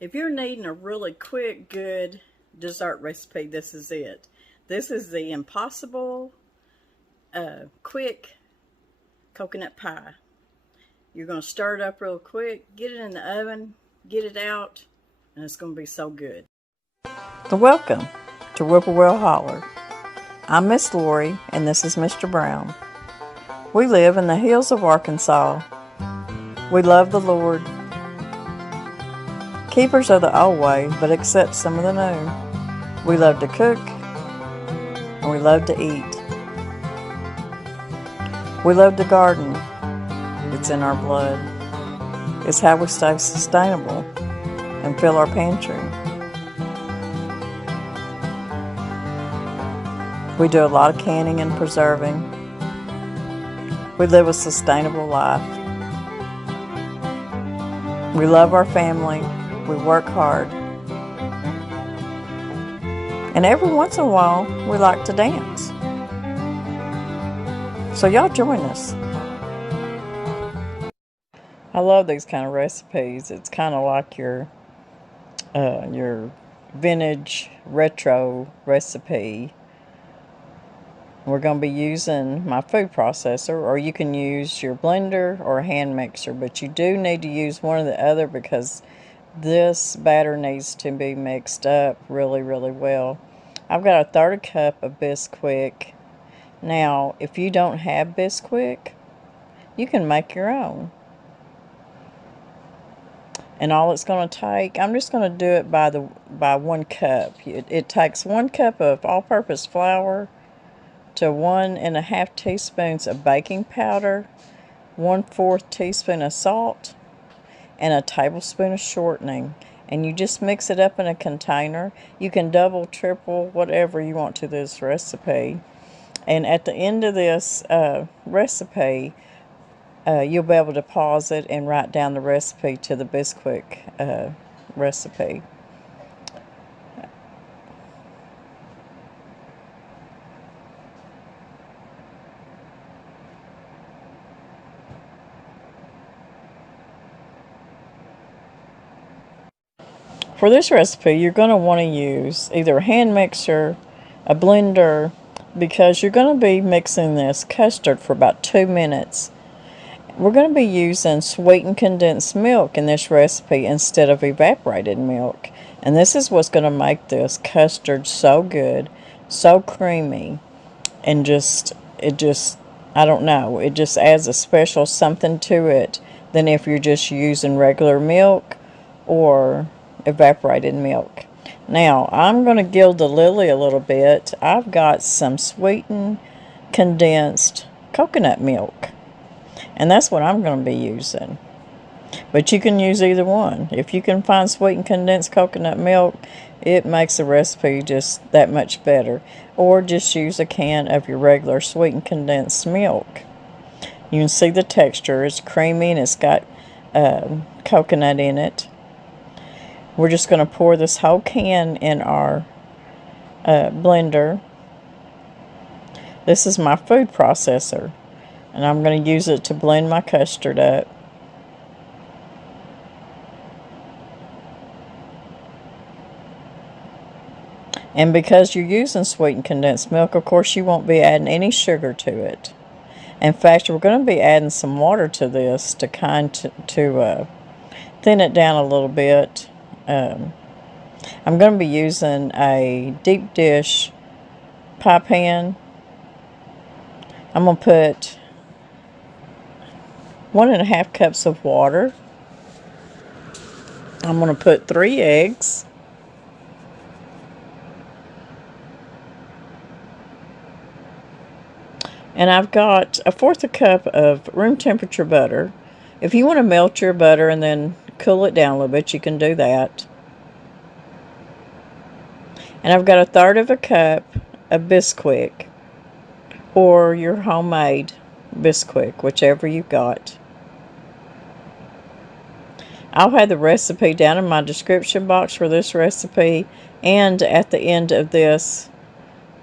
If you're needing a really quick, good dessert recipe, this is it. This is the Impossible quick coconut pie. You're going to stir it up real quick, get it in the oven, get it out, and it's going to be so good. Welcome to Whippoorwill Holler. I'm Miss Lori, and this is Mr. Brown. We live in the hills of Arkansas. We love the Lord. Keepers of the old way, but accept some of the new. We love to cook, and we love to eat. We love to garden. It's in our blood. It's how we stay sustainable and fill our pantry. We do a lot of canning and preserving. We live a sustainable life. We love our family. We work hard. And every once in a while, we like to dance. So y'all join us. I love these kind of recipes. It's kind of like your vintage retro recipe. We're going to be using my food processor, or you can use your blender or a hand mixer, but you do need to use one or the other because this batter needs to be mixed up really, really well. I've got a 1/3 cup of Bisquick. Now, if you don't have Bisquick, you can make your own. And all it's going to take, I'm just going to do it by 1 cup. It takes 1 cup of all-purpose flour to 1½ teaspoons of baking powder, 1/4 teaspoon of salt, and a tablespoon of shortening. And you just mix it up in a container. You can double, triple, whatever you want to this recipe. And at the end of this recipe, you'll be able to pause it and write down the recipe to the Bisquick recipe. For this recipe, you're going to want to use either a hand mixer, a blender, because you're going to be mixing this custard for about 2 minutes. We're going to be using sweetened condensed milk in this recipe instead of evaporated milk. And this is what's going to make this custard so good, so creamy, and I don't know, it just adds a special something to it than if you're just using regular milk or evaporated milk. Now, I'm going to gild the lily a little bit. I've got some sweetened condensed coconut milk, and that's what I'm going to be using. But you can use either one. If you can find sweetened condensed coconut milk, it makes the recipe just that much better. Or just use a can of your regular sweetened condensed milk. You can see the texture. It's creamy and it's got coconut in it. We're just going to pour this whole can in our blender. This is my food processor, and I'm going to use it to blend my custard up. And because you're using sweetened condensed milk, of course you won't be adding any sugar to it. In fact, we're going to be adding some water to this to thin it down a little bit. I'm going to be using a deep dish pie pan. I'm going to put 1½ cups of water. I'm going to put 3 eggs. And I've got 1/4 cup of room temperature butter. If you want to melt your butter and then cool it down a little bit, you can do that. And I've got 1/3 cup of Bisquick, or your homemade Bisquick, whichever you've got. I'll have the recipe down in my description box for this recipe and at the end of this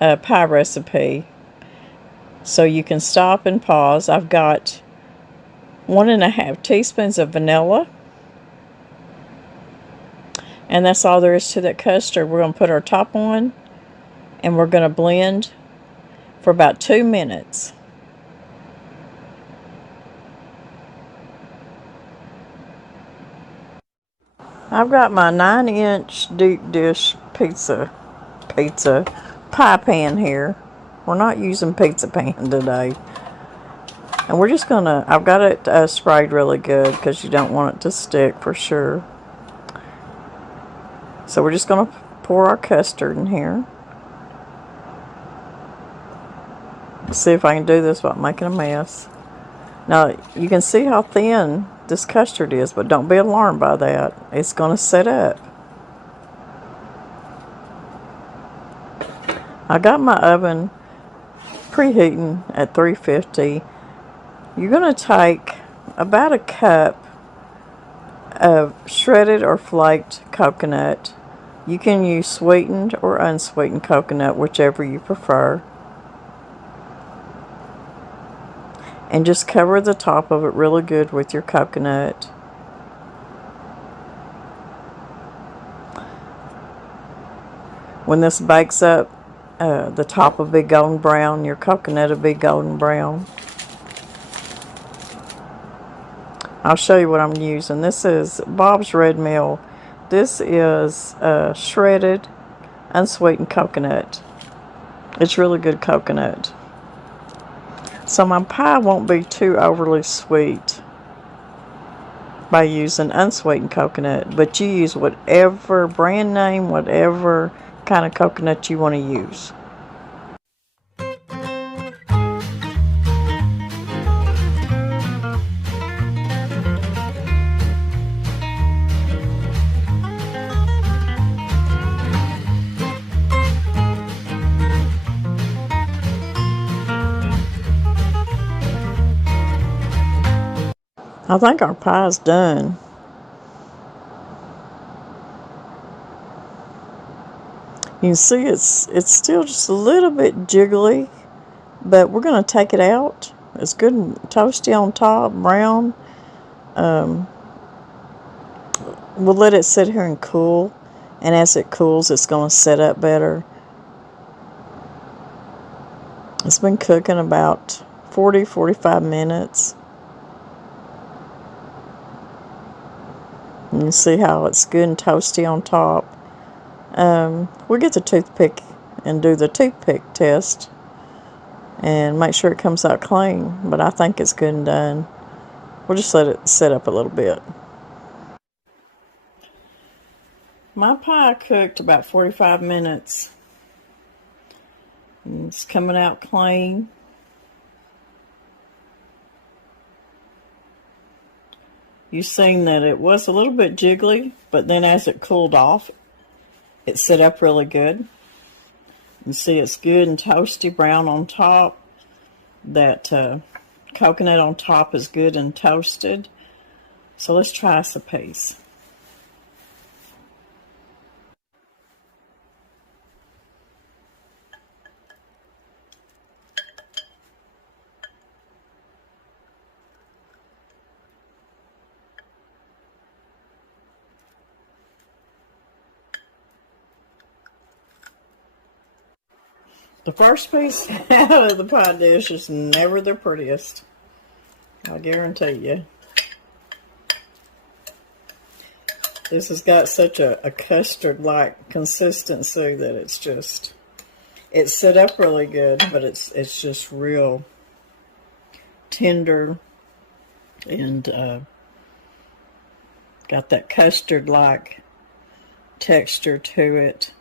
pie recipe, so you can stop and pause. I've got 1½ teaspoons of vanilla, And that's all there is to that custard. We're going to put our top on, and we're going to blend for about 2 minutes. I've got my 9-inch deep dish pizza pie pan here. We're not using pizza pan today. And we're just gonna, I've got it sprayed really good because you don't want it to stick for sure. So we're just gonna pour our custard in here. Let's see if I can do this without making a mess. Now, you can see how thin this custard is, but don't be alarmed by that. It's gonna set up. I got my oven preheating at 350. You're going to take about a cup of shredded or flaked coconut. You can use sweetened or unsweetened coconut, whichever you prefer. And just cover the top of it really good with your coconut. When this bakes up, the top will be golden brown. Your coconut will be golden brown. I'll show you what I'm using. This is Bob's Red Mill. This is shredded, unsweetened coconut. It's really good coconut. So my pie won't be too overly sweet by using unsweetened coconut. But you use whatever brand name, whatever kind of coconut you want to use. I think our pie's done. You can see it's still just a little bit jiggly, but we're going to take it out. It's good and toasty on top, brown. We'll let it sit here and cool, and as it cools, it's going to set up better. It's been cooking about 40-45 minutes. You can see how it's good and toasty on top. We'll get the toothpick and do the toothpick test and make sure it comes out clean, but I think it's good and done. We'll just let it set up a little bit. My pie cooked about 45 minutes. And it's coming out clean. You've seen that it was a little bit jiggly, but then as it cooled off, it set up really good. You see it's good and toasty brown on top. That coconut on top is good and toasted. So let's try us a piece. The first piece out of the pie dish is never the prettiest. I guarantee you. This has got such a custard-like consistency that it's set up really good, but it's just real tender and got that custard-like texture to it.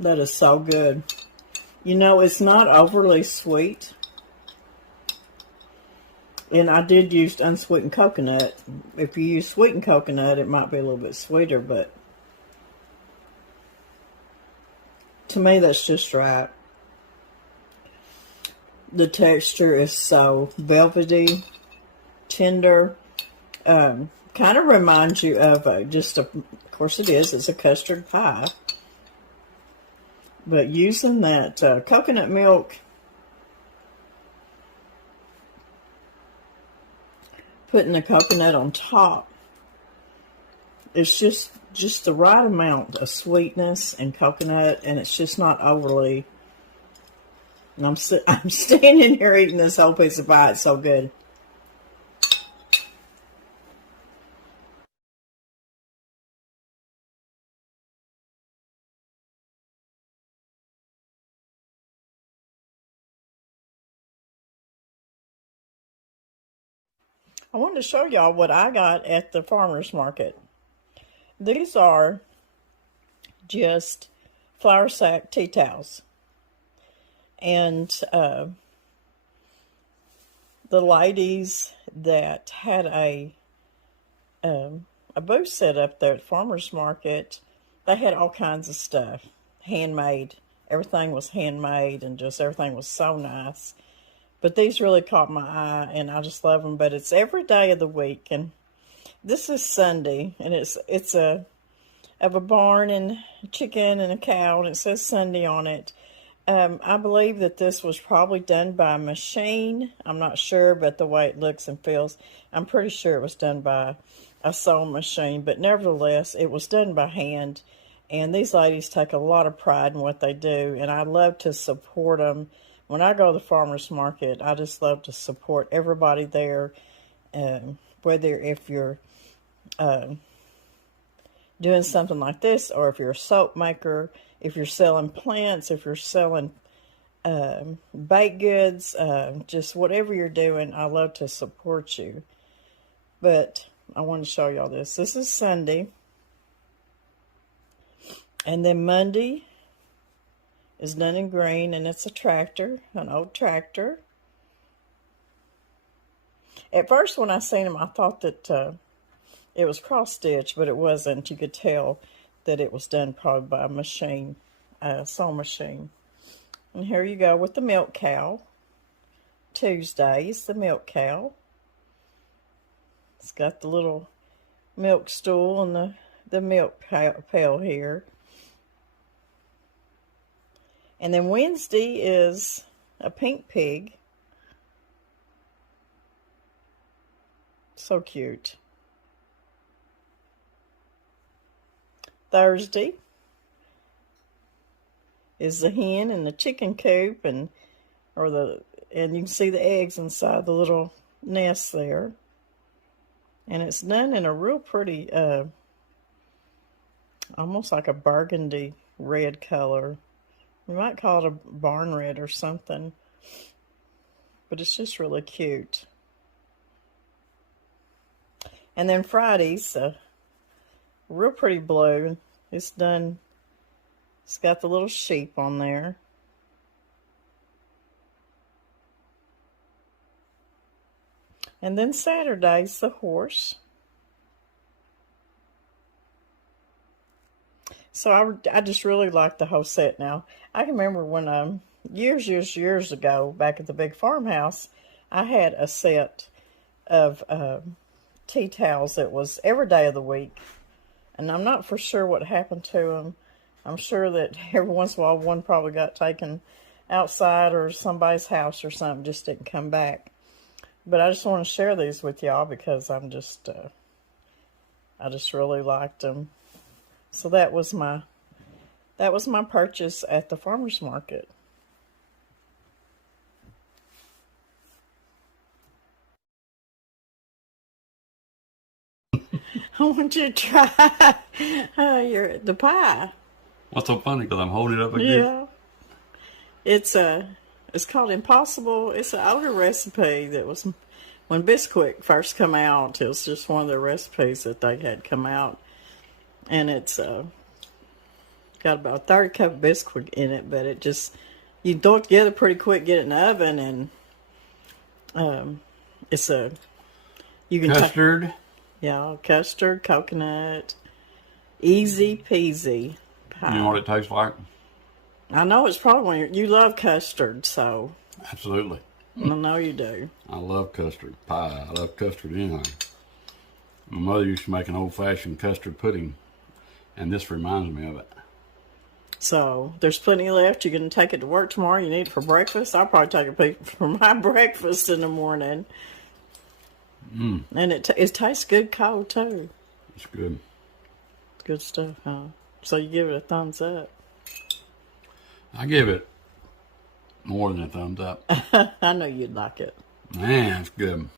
That is so good. You know, it's not overly sweet. And I did use unsweetened coconut. If you use sweetened coconut, it might be a little bit sweeter, but to me, that's just right. The texture is so velvety, tender. Kind of reminds you of of course it is. It's a custard pie. But using that coconut milk, putting the coconut on top, it's just the right amount of sweetness and coconut, and it's just not overly. And I'm standing here eating this whole piece of pie. It's so good. I wanted to show y'all what I got at the farmer's market. These are just flour sack tea towels. And the ladies that had a booth set up there at farmer's market, they had all kinds of stuff, handmade. Everything was handmade, and just everything was so nice. But these really caught my eye, and I just love them. But it's every day of the week, and this is Sunday, and it's of a barn and a chicken and a cow, and it says Sunday on it. I believe that this was probably done by a machine. I'm not sure, but the way it looks and feels, I'm pretty sure it was done by a sewing machine. But nevertheless, it was done by hand, and these ladies take a lot of pride in what they do, and I love to support them. When I go to the farmer's market, I just love to support everybody there, whether if you're doing something like this, or if you're a soap maker, if you're selling plants, if you're selling baked goods, just whatever you're doing, I love to support you. But I want to show y'all this. This is Sunday. And then Monday is done in green, and it's a tractor, an old tractor. At first, when I seen them, I thought that it was cross-stitched, but it wasn't. You could tell that it was done probably by a machine, a sewing machine. And here you go with the milk cow. Tuesday's the milk cow. It's got the little milk stool and the milk pail here. And then Wednesday is a pink pig. So cute. Thursday is the hen in the chicken coop, and you can see the eggs inside the little nest there. And it's done in a real pretty, almost like a burgundy red color. We might call it a barn red or something, but it's just really cute. And then Friday's real pretty blue. It's done, it's got the little sheep on there. And then Saturday's the horse. So I just really like the whole set now. I can remember when years ago, back at the big farmhouse, I had a set of tea towels that was every day of the week. And I'm not for sure what happened to them. I'm sure that every once in a while one probably got taken outside or somebody's house or something, just didn't come back. But I just want to share these with y'all because I just really liked them. So that was my purchase at the farmer's market. I want you to try the pie. What's so funny? Because I'm holding it up again. Yeah. It's called Impossible. It's an older recipe that was when Bisquick first come out. It was just one of the recipes that they had come out. And it's got about a third cup of Bisquick in it, but it just, you throw it together pretty quick, get it in the oven, and you can Custard. Yeah, custard, coconut, easy peasy pie. You know what it tastes like? I know it's probably, you love custard, so. Absolutely. I know you do. I love custard pie. I love custard anything. My mother used to make an old-fashioned custard pudding And this reminds me of it. So there's plenty left. You're going to take it to work tomorrow. You need it for breakfast. I'll probably take a piece for my breakfast in the morning. And it tastes good cold too. It's good. It's good stuff, huh? So you give it a thumbs up. I give it more than a thumbs up. I know you'd like it. Man, it's good.